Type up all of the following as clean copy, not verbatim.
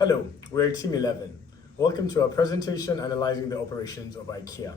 Hello, we're Team 11. Welcome to our presentation analyzing the operations of IKEA.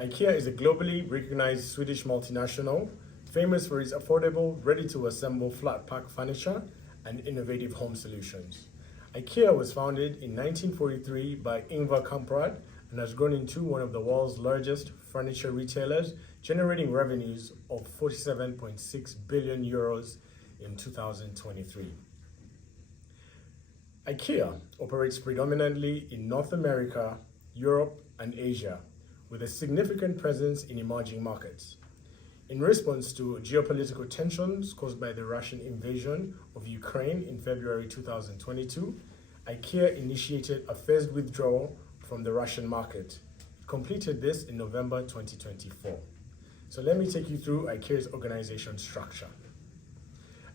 IKEA is a globally recognized Swedish multinational, famous for its affordable, ready-to-assemble flat pack furniture and innovative home solutions. IKEA was founded in 1943 by Ingvar Kamprad and has grown into one of the world's largest furniture retailers, generating revenues of 47.6 billion euros in 2023. IKEA operates predominantly in North America, Europe, and Asia, with a significant presence in emerging markets. In response to geopolitical tensions caused by the Russian invasion of Ukraine in February 2022, IKEA initiated a phased withdrawal from the Russian market. It completed this in November 2024. So let me take you through IKEA's organization structure.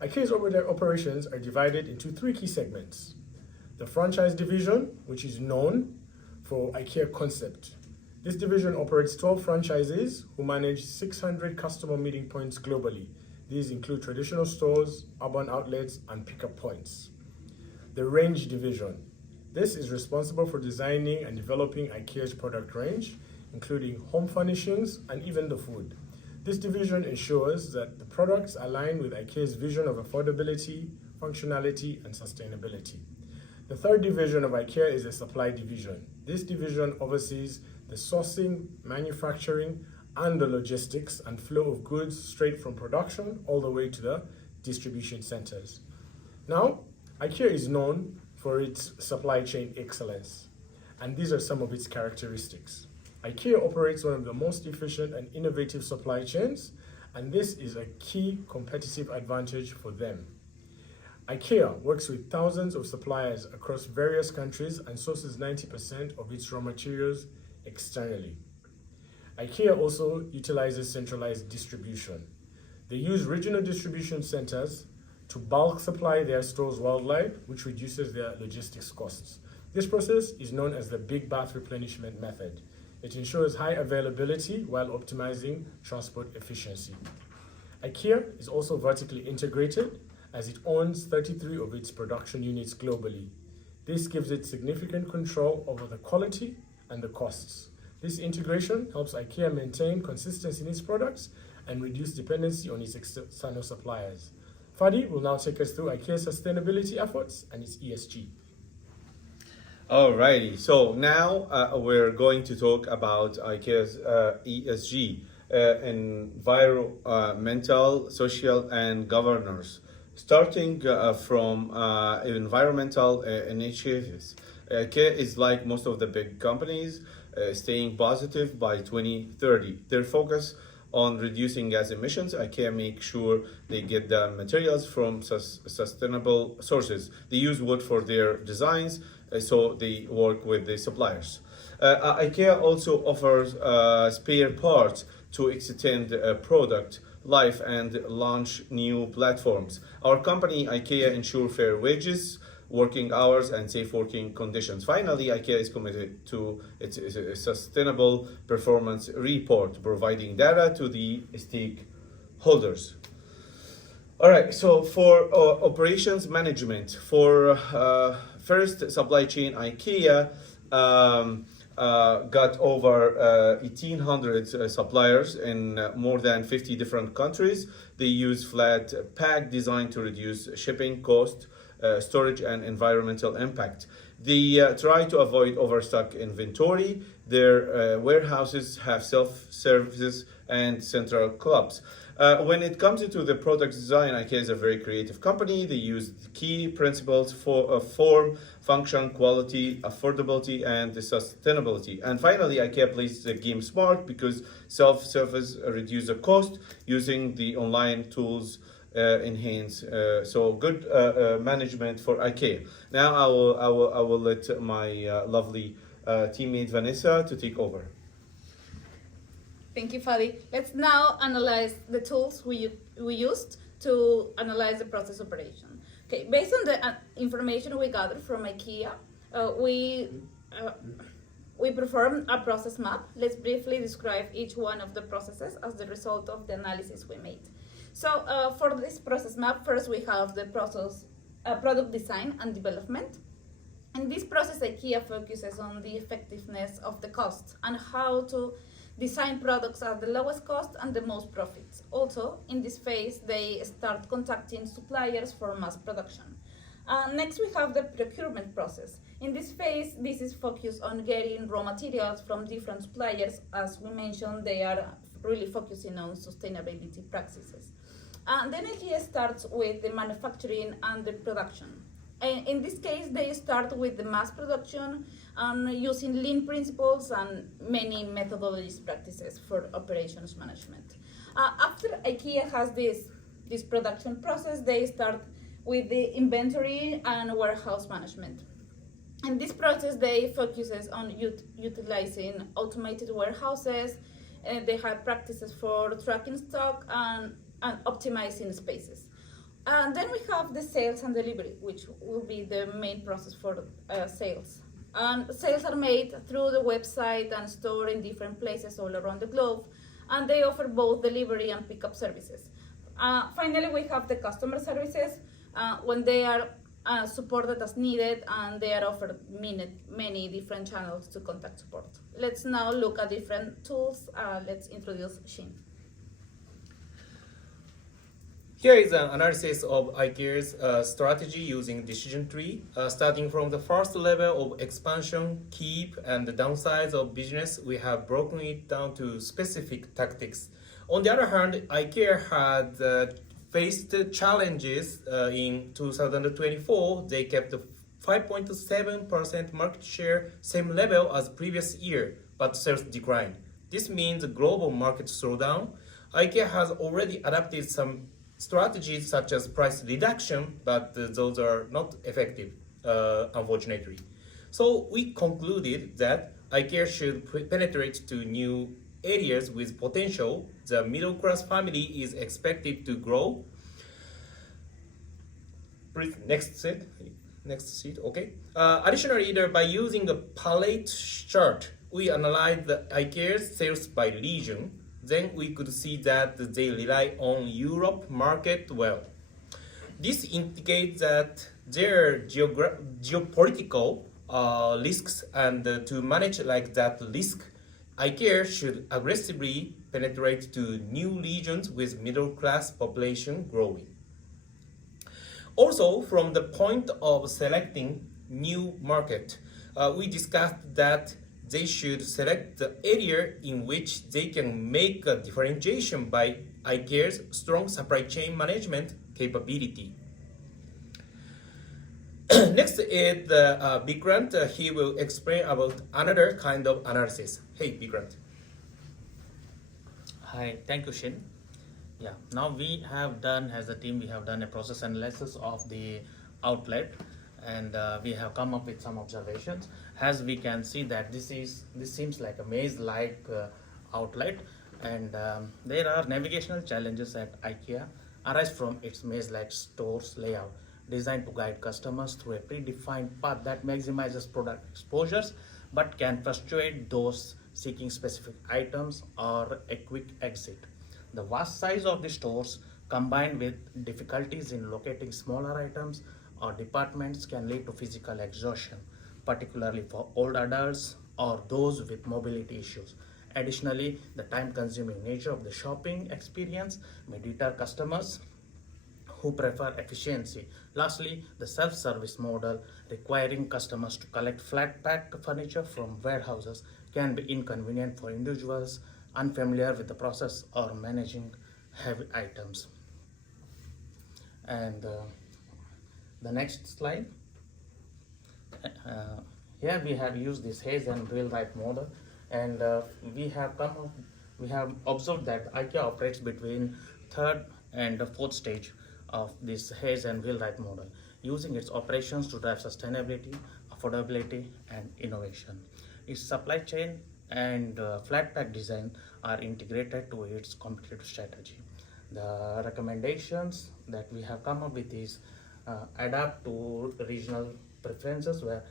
IKEA's operations are divided into three key segments. The franchise division, which is known for IKEA Concept. This division operates 12 franchises who manage 600 customer meeting points globally. These include traditional stores, urban outlets, and pickup points. The range division. This is responsible for designing and developing IKEA's product range, including home furnishings and even the food. This division ensures that the products align with IKEA's vision of affordability, functionality, and sustainability. The third division of IKEA is the supply division. This division oversees the sourcing, manufacturing, and the logistics and flow of goods straight from production all the way to the distribution centers. Now, IKEA is known for its supply chain excellence, and these are some of its characteristics. IKEA operates one of the most efficient and innovative supply chains, and this is a key competitive advantage for them. IKEA works with thousands of suppliers across various countries and sources 90% of its raw materials externally. IKEA also utilizes centralized distribution. They use regional distribution centers to bulk supply their stores worldwide, which reduces their logistics costs. This process is known as the big bath replenishment method. It ensures high availability while optimizing transport efficiency. IKEA is also vertically integrated, as it owns 33 of its production units globally. This gives it significant control over the quality and the costs. This integration helps IKEA maintain consistency in its products and reduce dependency on its external suppliers. Fadi will now take us through IKEA's sustainability efforts and its ESG. Alrighty, so now we're going to talk about IKEA's ESG, environmental, social, and governance. Starting from environmental initiatives, IKEA is like most of the big companies, staying positive by 2030. Their focus on reducing gas emissions, IKEA makes sure they get the materials from sustainable sources. They use wood for their designs, so they work with the suppliers. IKEA also offers spare parts to extend product life and launch new platforms. Our company, IKEA, ensure fair wages, working hours, and safe working conditions. Finally, IKEA is committed to its sustainable performance report, providing data to the stakeholders. All right, so for operations management, for first supply chain, IKEA got over 1,800 suppliers in more than 50 different countries. They use flat pack design to reduce shipping cost, storage, and environmental impact. They try to avoid overstock inventory. Their warehouses have self-services and central clubs. When it comes to the product design, IKEA is a very creative company. They use key principles for form, function, quality, affordability, and sustainability. And finally, IKEA plays the game smart because self-service reduces the cost using the online tools enhance. So good management for IKEA. Now I will let my lovely teammate Vanessa to take over. Thank you, Fadi. Let's now analyze the tools we used to analyze the process operation. Okay, based on the information we gathered from IKEA, we performed a process map. Let's briefly describe each one of the processes as the result of the analysis we made. So for this process map, first we have the process product design and development. In this process, IKEA focuses on the effectiveness of the cost and how to design products at the lowest cost and the most profits. Also, in this phase, they start contacting suppliers for mass production. Next, we have the procurement process. In this phase, this is focused on getting raw materials from different suppliers. As we mentioned, they are really focusing on sustainability practices. Then IKEA starts with the manufacturing and the production. In this case, they start with the mass production using lean principles and many methodologies practices for operations management. After IKEA has this production process, they start with the inventory and warehouse management. In this process, they focuses on utilizing automated warehouses. They have practices for tracking stock and optimizing spaces. And then we have the sales and delivery, which will be the main process for sales. And sales are made through the website and stored in different places all around the globe, and they offer both delivery and pickup services. Finally, we have the customer services when they are supported as needed, and they are offered many different channels to contact support. Let's now look at different tools. Let's introduce Shin. Here is an analysis of IKEA's strategy using decision tree. Starting from the first level of expansion, keep, and the downsides of business, we have broken it down to specific tactics. On the other hand, IKEA had faced challenges in 2024. They kept 5.7% market share, same level as previous year, but sales declined. This means global market slowdown. IKEA has already adopted some strategies such as price reduction, but those are not effective, unfortunately. So we concluded that IKEA should penetrate to new areas with potential. The middle class family is expected to grow. Please, next sheet, okay. Additionally, by using a palette chart, we analyzed the IKEA's sales by region. Then we could see that they rely on Europe market well. This indicates that their geopolitical risks, and to manage like that risk, IKEA should aggressively penetrate to new regions with middle class population growing. Also, from the point of selecting new market, we discussed that they should select the area in which they can make a differentiation by IKEA's strong supply chain management capability. Next is Bikrant. He will explain about another kind of analysis. Hey, Bikrant. Hi, thank you, Shin. Yeah, now we have done, as a team, we have done a process analysis of the outlet, and we have come up with some observations. As we can see that this seems like a maze-like outlet, and there are navigational challenges at IKEA arise from its maze-like stores layout, designed to guide customers through a predefined path that maximizes product exposures, but can frustrate those seeking specific items or a quick exit. The vast size of the stores, combined with difficulties in locating smaller items or departments, can lead to physical exhaustion, particularly for old adults or those with mobility issues. Additionally, the time-consuming nature of the shopping experience may deter customers who prefer efficiency. Lastly, the self-service model, requiring customers to collect flat-packed furniture from warehouses, can be inconvenient for individuals unfamiliar with the process or managing heavy items. And the next slide. Here we have used this haze and wheelwright model, and we have observed that IKEA operates between third and fourth stage of this haze and wheelwright model, using its operations to drive sustainability, affordability, and innovation. Its supply chain and flat pack design are integrated to its competitive strategy. The recommendations that we have come up with is adapt to regional preferences, where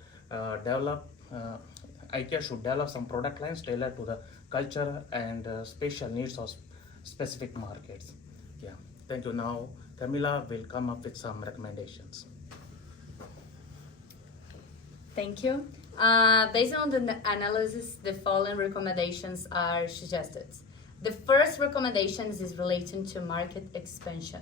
IKEA should develop some product lines tailored to the culture and special needs of specific markets. Yeah, thank you. Now Camila will come up with some recommendations. Thank you. Based on the analysis, the following recommendations are suggested. The first recommendation is relating to market expansion.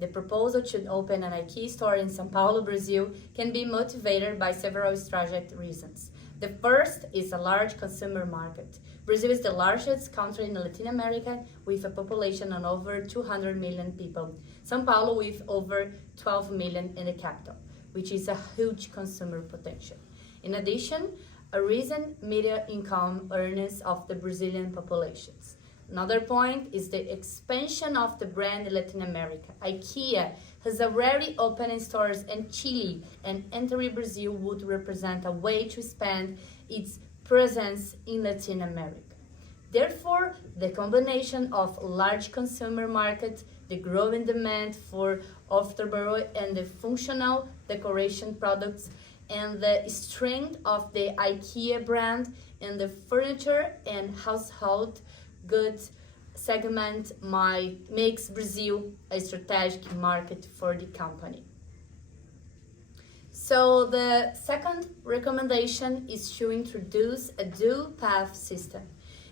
The proposal to open an IKEA store in São Paulo, Brazil, can be motivated by several strategic reasons. The first is a large consumer market. Brazil is the largest country in Latin America with a population of over 200 million people. São Paulo with over 12 million in the capital, which is a huge consumer potential. In addition, a recent median income earnings of the Brazilian populations. Another point is the expansion of the brand in Latin America. IKEA has already opened stores in Chile, and entering Brazil would represent a way to expand its presence in Latin America. Therefore, the combination of large consumer market, the growing demand for affordable and the functional decoration products, and the strength of the IKEA brand in the furniture and household goods segment makes Brazil a strategic market for the company. So the second recommendation is to introduce a dual path system.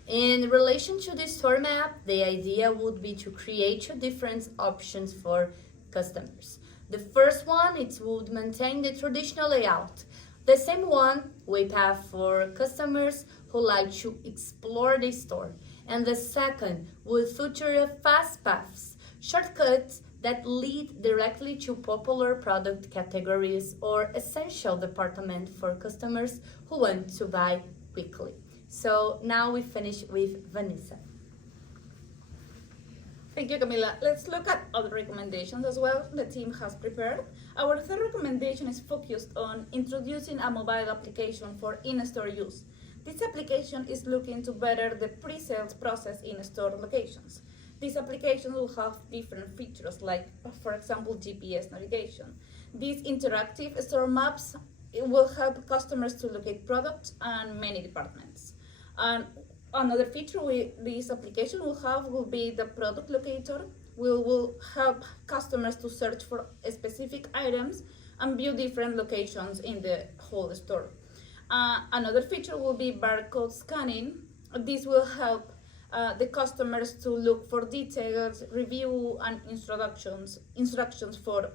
In relation to the store map, the idea would be to create two different options for customers. The first one, it would maintain the traditional layout. The same one we have for customers who like to explore the store. And the second would feature fast paths, shortcuts that lead directly to popular product categories or essential department for customers who want to buy quickly. So now we finish with Vanessa. Thank you, Camila. Let's look at other recommendations as well the team has prepared. Our third recommendation is focused on introducing a mobile application for in-store use. This application is looking to better the pre-sales process in store locations. This application will have different features like, for example, GPS navigation. These interactive store maps will help customers to locate products and many departments. And another feature this application will be the product locator. Will help customers to search for specific items and view different locations in the whole store. Another feature will be barcode scanning. This will help the customers to look for details, review, and instructions for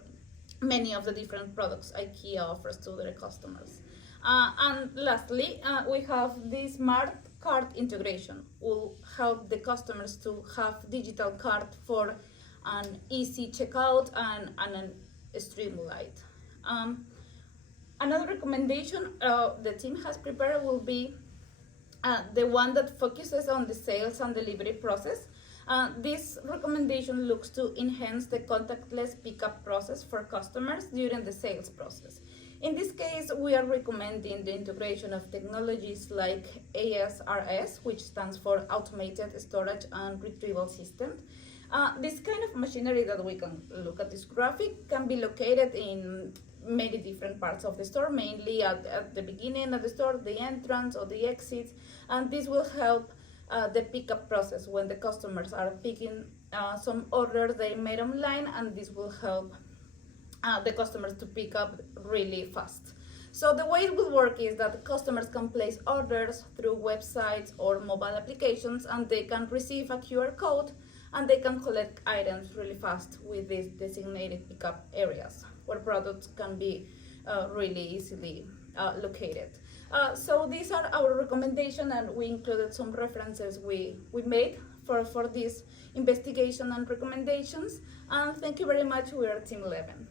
many of the different products IKEA offers to their customers. And lastly, we have the smart cart integration. Will help the customers to have digital cart for an easy checkout and a streamlined. Another recommendation the team has prepared will be the one that focuses on the sales and delivery process. This recommendation looks to enhance the contactless pickup process for customers during the sales process. In this case, we are recommending the integration of technologies like ASRS, which stands for Automated Storage and Retrieval System. This kind of machinery that we can look at this graphic can be located in many different parts of the store, mainly at the beginning of the store, the entrance or the exits, and this will help the pickup process when the customers are picking some orders they made online, and this will help the customers to pick up really fast. So the way it will work is that the customers can place orders through websites or mobile applications, and they can receive a QR code and they can collect items really fast with these designated pickup areas where products can be really easily located. So these are our recommendations, and we included some references we made for this investigation and recommendations. And thank you very much. We are Team 11.